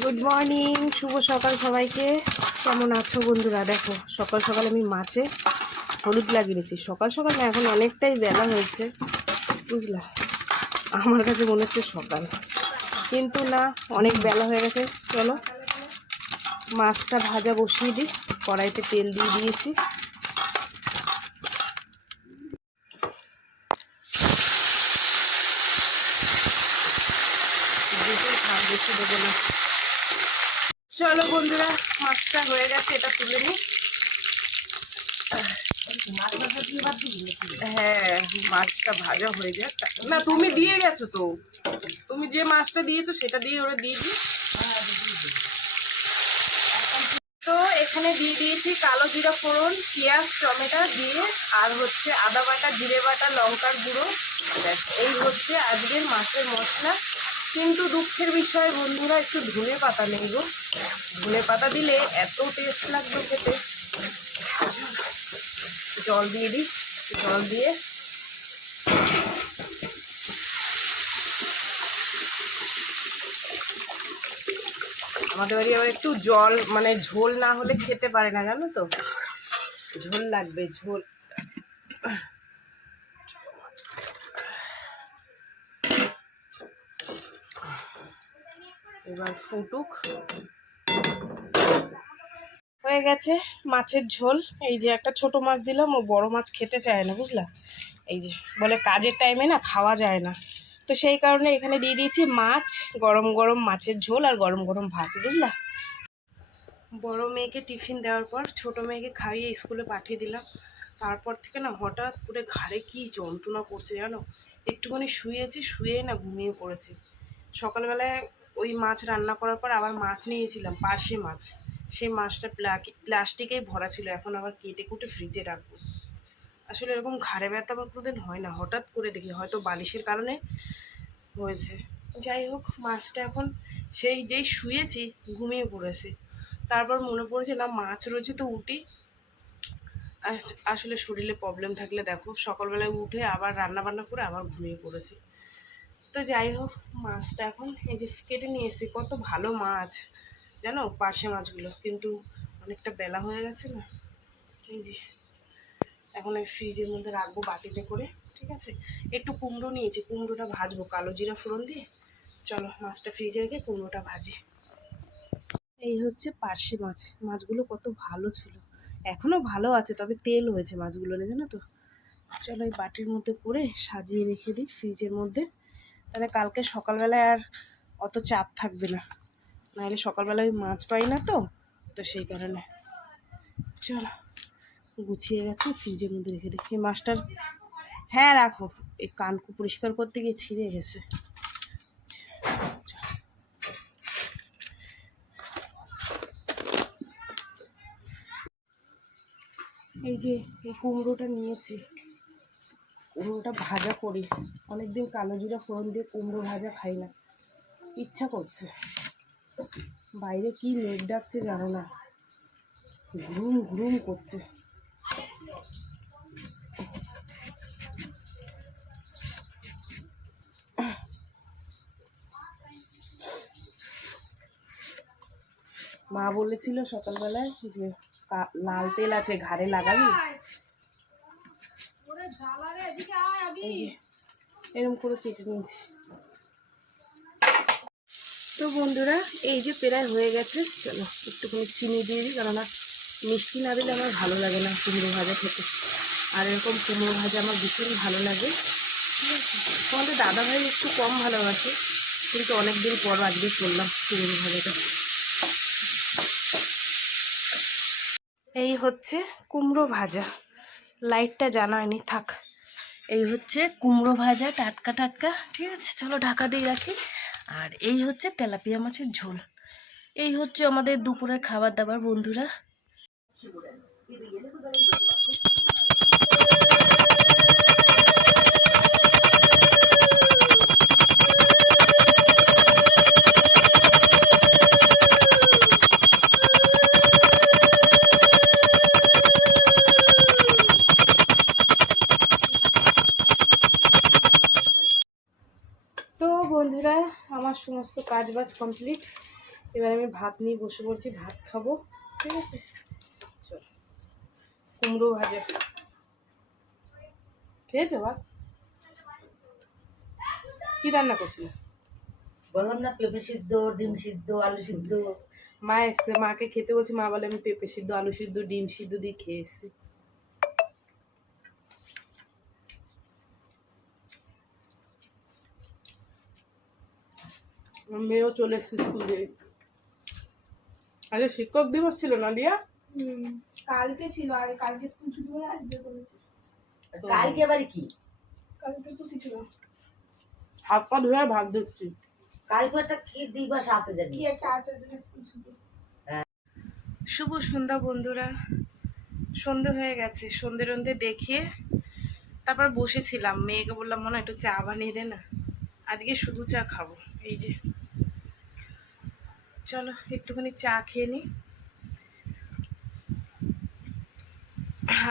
Good morning, শুভ সকাল সবাইকে। কেমন আছো বন্ধুরা? দেখো সকাল সকাল আমি মাছে হলুদ লাগিয়েছি। সকাল সকাল না, এখন অনেকটাই বেলা হয়েছে, বুঝলা। আমার কাছে মনে হচ্ছে সকাল, কিন্তু না, অনেক বেলা হয়ে গেছে। চলো মাছটা ভাজা বসিয়ে দিই। কড়াইতে তেল দিয়ে দিয়েছি। বেশি দেবো না। চলো বন্ধুরা, মাছটা হয়ে গেছে, এটা তুলে নিই। হ্যাঁ, মাছটা ভাজা হয়ে যায় না। তুমি দিয়ে গেছো তো, তুমি যে মাছটা দিয়েছো সেটা দিয়ে ওরা দিয়ে দিই। তো এখানে দিয়ে দিয়েছি কালো জিরা ফোড়ন, পেঁয়াজ, টমেটো দিয়ে, আর হচ্ছে আদা বাটা, জিরে বাটা, লঙ্কার গুঁড়ো। এই হচ্ছে আজকের মাছের মশলা। কিন্তু দুঃখের বিষয় বন্ধুরা, একটু ধনে পাতা নেই গো। ধনে পাতা দিলে এত টেস্ট লাগবে খেতে। জল দিয়ে দিই। জল দিয়ে আমাদের বাড়ি আবার একটু জল, মানে ঝোল না হলে খেতে পারে না, জানো তো। ঝোল লাগবে, ঝোল। এবার ফুটুক। হয়ে গেছে মাছের ঝোল। এই যে একটা ছোট মাছ দিলাম, ও বড় মাছ খেতে চায় না, বুঝলা। এই যে বলে কাজের টাইমে না খাওয়া যায় না, তো সেই কারণে এখানে দিয়ে দিয়েছি মাছ, গরম গরম মাছের ঝোল আর গরম গরম ভাত, বুঝলা। বড় মেয়েকে টিফিন দেওয়ার পর ছোট মেয়েকে খাইয়ে স্কুলে পাঠিয়ে দিলাম। তারপর থেকে না হঠাৎ করে ঘাড়ে কি যন্ত্রণা করছে জানো। একটুখানি শুয়েছি, শুয়ে না ঘুমিয়ে পড়েছি। সকালবেলায় ওই মাছ রান্না করার পর আবার মাছ নিয়েছিলাম, পার্শে মাছ। সেই মাছটা প্লাস্টিকেই ভরা ছিল, এখন আবার কেটে কুটে ফ্রিজে রাখবো। আসলে এরকম ঘাড়ে ব্যথা বা কোনোদিন হয় না, হঠাৎ করে দেখি, হয়তো বালিশের কারণে হয়েছে। যাই হোক, মাছটা এখন যেই শুয়েছি ঘুমিয়ে পড়েছি। তারপর মনে পড়েছে না, মাছ রয়েছে তো উঠি। আসলে শরীরে প্রবলেম থাকলে দেখো, সকালবেলায় উঠে আবার রান্না বান্না করে আবার ঘুমিয়ে পড়েছি। তো যাই হোক, মাছটা এখন এই যে কেটে নিয়ে এসেছি। কত ভালো মাছ জানো, পার্শে মাছগুলো, কিন্তু অনেকটা বেলা হয়ে গেছে না। এই যে এখন এই ফ্রিজের মধ্যে রাখবো বাটিতে করে, ঠিক আছে। একটু কুমড়ো নিয়েছি, কুমড়োটা ভাজবো কালো জিরা ফোড়ন দিয়ে। চলো মাছটা ফ্রিজে রেখে কুমড়োটা ভাজি। এই হচ্ছে পার্শে মাছ। মাছগুলো কত ভালো ছিল, এখনও ভালো আছে, তবে তেল হয়েছে মাছগুলো, জানো তো। চলো এই বাটির মধ্যে করে সাজিয়ে রেখে দিই ফ্রিজের মধ্যে, তাহলে কালকে সকালবেলায় আর অত চাপ থাকবে না। নাহলে সকালবেলায় মাছ পাই না তো, তো সেই কারণে। চলো গুছিয়ে গেছে, ফ্রিজের মধ্যে রেখে দিই এই মাছটার। হ্যাঁ রাখো, এই কানকু পরিষ্কার করতে গিয়ে ছিঁড়ে গেছে। এই যে এই কুমড়োটা নিয়েছি, কুমড়োটা ভাজা করি। অনেকদিন কালো জিরা ফোড়ন দিয়ে কুমড়ো ভাজা খাই না, ইচ্ছা করছে। বাইরে কি মেঘ ডাকছে জানো না, ঘুম ঘুম করছে। মা বলেছিল সকালবেলায় যে লাল তেল আছে ঘাড়ে লাগাবি। এই যে এরকম করে কেটে নিয়েছি। তো বন্ধুরা, এই যে প্রায় হয়ে গেছে। চলো একটুখানি চিনি দিয়ে দিই, কেননা মিষ্টি না দিলে আমার ভালো লাগে না কুমড়ো ভাজা খেতে। আর এরকম কুমড়ো ভাজা আমার ভীষণ ভালো লাগে, ঠিক আছে। তোমাদের দাদাভাই একটু কম ভালোবাসে, কিন্তু অনেক দিন পর আজকে করলাম কুমড়ো ভাজাটা। এই হচ্ছে কুমড়ো ভাজা, লাইটটা জানায়নি, থাক। এই হচ্ছে কুমড়ো ভাজা, টাটকা টাটকা, ঠিক আছে। চলো ঢাকা দিয়ে রাখি। আর এই হচ্ছে তেলাপিয়া মাছের ঝোল। এই হচ্ছে আমাদের দুপুরের খাবার দাবার বন্ধুরা। তো বন্ধুরা, আমার সমস্ত কাজ বাজ কমপ্লিট। এবার আমি ভাত নিয়ে বসে পড়ছি, ভাত খাবো। ঠিক আছে, চল। কুমড়ো ভাজা খেয়েছো? ভাত কি রান্না করছিল? বললাম না, পেঁপে সিদ্ধ, ডিম সিদ্ধ, আলু সিদ্ধ। মা এসছে, মাকে খেতে বলছি, মা বলে আমি পেঁপে সিদ্ধ, আলু সিদ্ধ, ডিম সিদ্ধ দিয়ে খেয়ে এসছি। মেয়েও চলে এসছে স্কুল থেকে। আজকে শিক্ষক দিবস ছিল না দিয়া? কালকে ছিল, আর কালকে স্কুল ছুটি হয়ে আসবে বলেছে। কালকে আবার কি? কালকে তো কিছু না, হাত পা ধুয়ে ভাত দিচ্ছি। কালকে একটা কি দিবস আছে জানি। কি একটা আছে ওদের স্কুল ছুটি। শুভ সন্ধ্যা বন্ধুরা, সন্ধে হয়ে গেছে। সন্ধে রন্ধে দেখিয়ে তারপর বসেছিলাম, মেয়েকে বললাম মনে একটু চা বানিয়ে দে না, আজকে শুধু চা খাবো। এই যে চলো একটুখানি চা খেয়ে নিই।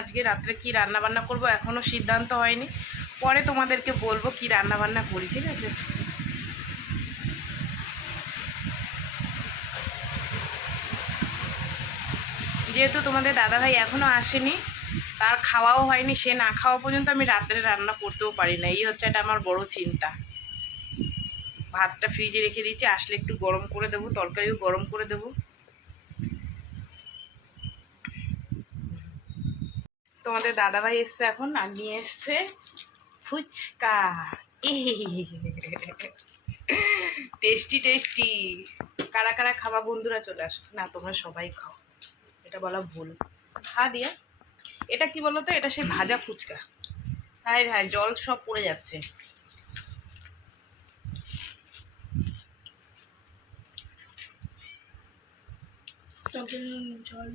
আজকে রাত্রে কি রান্না বান্না করবো এখনো সিদ্ধান্ত হয়নি, পরে তোমাদেরকে বলবো কি রান্না বান্না করি, ঠিক আছে? যেহেতু তোমাদের দাদাভাই এখনো আসেনি, তার খাওয়াও হয়নি, সে না খাওয়া পর্যন্ত আমি রাত্রে রান্না করতেও পারি না। এই হচ্ছে এটা আমার বড় চিন্তা। ভাতটা ফ্রিজে রেখে দিয়েছি, আসলে একটু গরম করে দেবো, তরকারিও গরম করে দেবো। তোমাদের দাদাভাই এসছে এখন, আর নিয়ে এসছে ফুচকা। Tasty tasty. কারা কারা খাওয়া বন্ধুরা চলে আসো। না তোমরা সবাই খাও, এটা বলা ভুল। খা দিয়া। এটা কি বলো তো, এটা সেই ভাজা ফুচকা। হ্যাঁ হ্যাঁ, জল সব পড়ে যাচ্ছে। তখন জল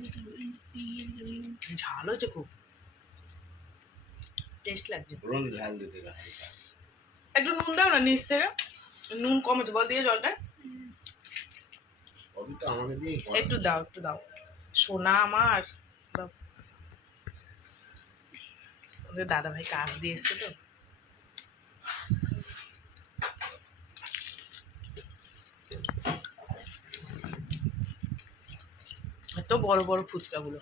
ঝাল হচ্ছে খুব, টেস্ট লাগছে। ঝাল দিতে একটু নুন দাও না নিচ থেকে, নুন কম হচ্ছে বল দিয়ে জলটা। সবই তো আমাকে দিয়ে একটু দাও, একটু দাও সোনা আমার, দাও। ওদের দাদা ভাই কাজ দিয়ে এসছে তো। এত বড় বড় ফুচকাগুলো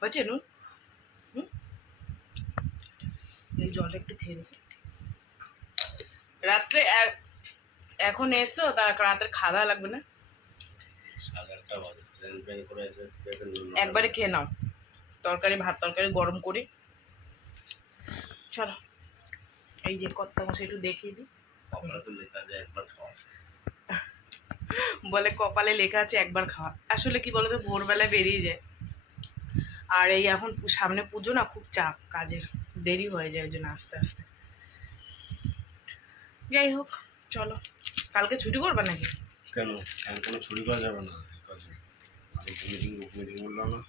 হয়েছে নুন। এই জলটা একটু খেয়ে দেখি। রাত্রে এখন এসছো, তার রাতের খাওয়া লাগবে না, 8:30 বাজে স্নান পান করে এসে একবারে খেয়ে নাও। তরকারি ভাত তরকারি গরম করি। চলো এই যে কর্তা মশাই একটু দেখিয়ে দিই। কপালে তো লেখা যায় একবার খাওয়া। বলে কপালে লেখা আছে একবার খাওয়া। আসলে কি বলতো, ভোরবেলায় বেরিয়ে যায়, আর এই এখন সামনে পুজো না, খুব চাপ কাজের, দেরি হয়ে যায় ওই জন্য আস্তে আস্তে। যাই হোক চলো, কালকে ছুটি করবা নাকি? কেন কোনো ছুটি করা যাবে না? কাজে আমি মিটিং বললাম না,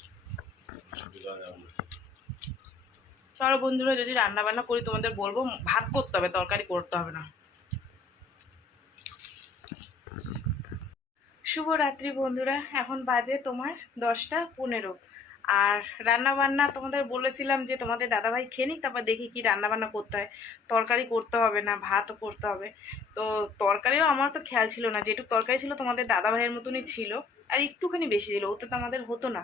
ছুটি করা যাবে না। চলো বন্ধুরা, যদি রান্না বান্না করি তোমাদের বলবো। ভাত করতে হবে, তরকারি করতে হবে না। শুভরাত্রি বন্ধুরা, এখন বাজে তোমার 10টা 15। আর রান্না বান্না তোমাদের বলেছিলাম যে তোমাদের দাদাভাই খেয়ে নিক, তারপর দেখি কি রান্না বান্না করতে হয়। তরকারি করতে হবে না, ভাতও করতে হবে। তো তরকারিও আমার তো খেয়াল ছিল না, যেটুকু তরকারি ছিল তোমাদের দাদাভাইয়ের মতনই ছিল, আর একটুখানি বেশি ছিল, ওতে তো আমাদের হতো না।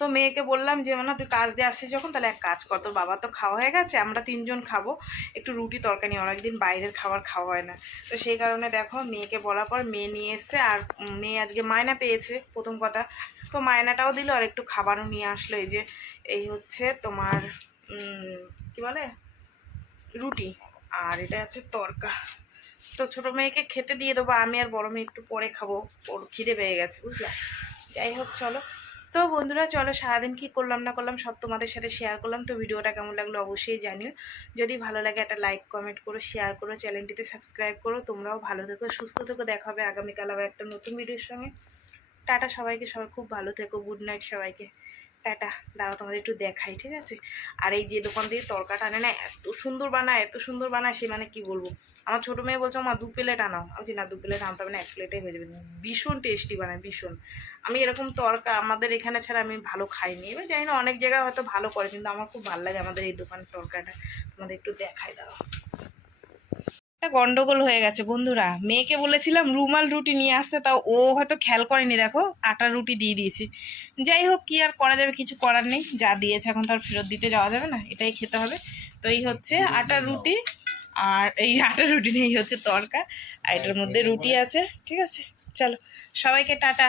তো মেয়েকে বললাম যে না তুই কাজ দিয়ে আসছিস যখন, তাহলে এক কাজ কর, তোর বাবা তো খাওয়া হয়ে গেছে, আমরা 3জন খাবো, একটু রুটি তরকারি, অনেকদিন বাইরের খাবার খাওয়া হয় না। তো সেই কারণে দেখো মেয়েকে বলার পর মেয়ে নিয়ে এসছে, আর মেয়ে আজকে মায়না পেয়েছে প্রথম কথা, তো মায়নাটাও দিল আর একটু খাবারও নিয়ে আসলো। এই যে এই হচ্ছে তোমার কি বলে রুটি, আর এটা হচ্ছে তরকা। তো ছোটো মেয়েকে খেতে দিয়ে দেবো, আমি আর বড় মেয়ে একটু পরে খাবো, ওর খিদে পেয়ে গেছে বুঝলা। যাই হোক চলো। তো বন্ধুরা চলো, সারাদিন কি করলাম না করলাম সব তোমাদের সাথে শেয়ার করলাম। তো ভিডিওটা কেমন লাগলো অবশ্যই জানিও, যদি ভালো লাগে একটা লাইক কমেন্ট করো, শেয়ার করো, চ্যানেলটিতে সাবস্ক্রাইব করো। তোমরাও ভালো থেকো, সুস্থ থেকো, দেখা হবে আগামীকাল আবার একটা নতুন ভিডিওর সঙ্গে। টাটা সবাইকে, সবাই খুব ভালো থেকো, গুড নাইট সবাইকে, টাটা। দাঁড়াও তোমাদের একটু দেখাই, ঠিক আছে? আর এই যে দোকান থেকে তরকাটা আনে না, এত সুন্দর বানায়, এত সুন্দর বানায়, সে মানে কি বলবো। আমার ছোটো মেয়ে বলছো মা 2 প্লেট আনাও, আমি না 2 প্লেট আনতে হবে না, 1 প্লেটেই হয়ে যাবে। ভীষণ টেস্টি বানায়, ভীষণ। আমি এরকম তরকা আমাদের এখানে ছাড়া আমি ভালো খাইনি, এবার জানি না অনেক জায়গায় হয়তো ভালো করে, কিন্তু আমার খুব ভালো লাগে আমাদের এই দোকানের তরকাটা। তোমাদের একটু দেখাই, দাও। একটা গন্ডগোল হয়ে গেছে বন্ধুরা। মেয়েকে বলেছিলাম রুমাল রুটি নিয়ে আসতে, তাও ও হয়তো খেয়াল করেনি, দেখো আটার রুটি দিয়ে দিয়েছি। যাই হোক, কি আর করা যাবে, কিছু করার নেই, যা দিয়েছে এখন তো আর ফেরত দিতে যাওয়া যাবে না, এটাই খেতে হবে। তো এই হচ্ছে আটার রুটি, আর এই আটার রুটি নেই, হচ্ছে তরকা, আর এটার মধ্যে রুটি আছে। ঠিক আছে, চলো সবাইকে টাটা।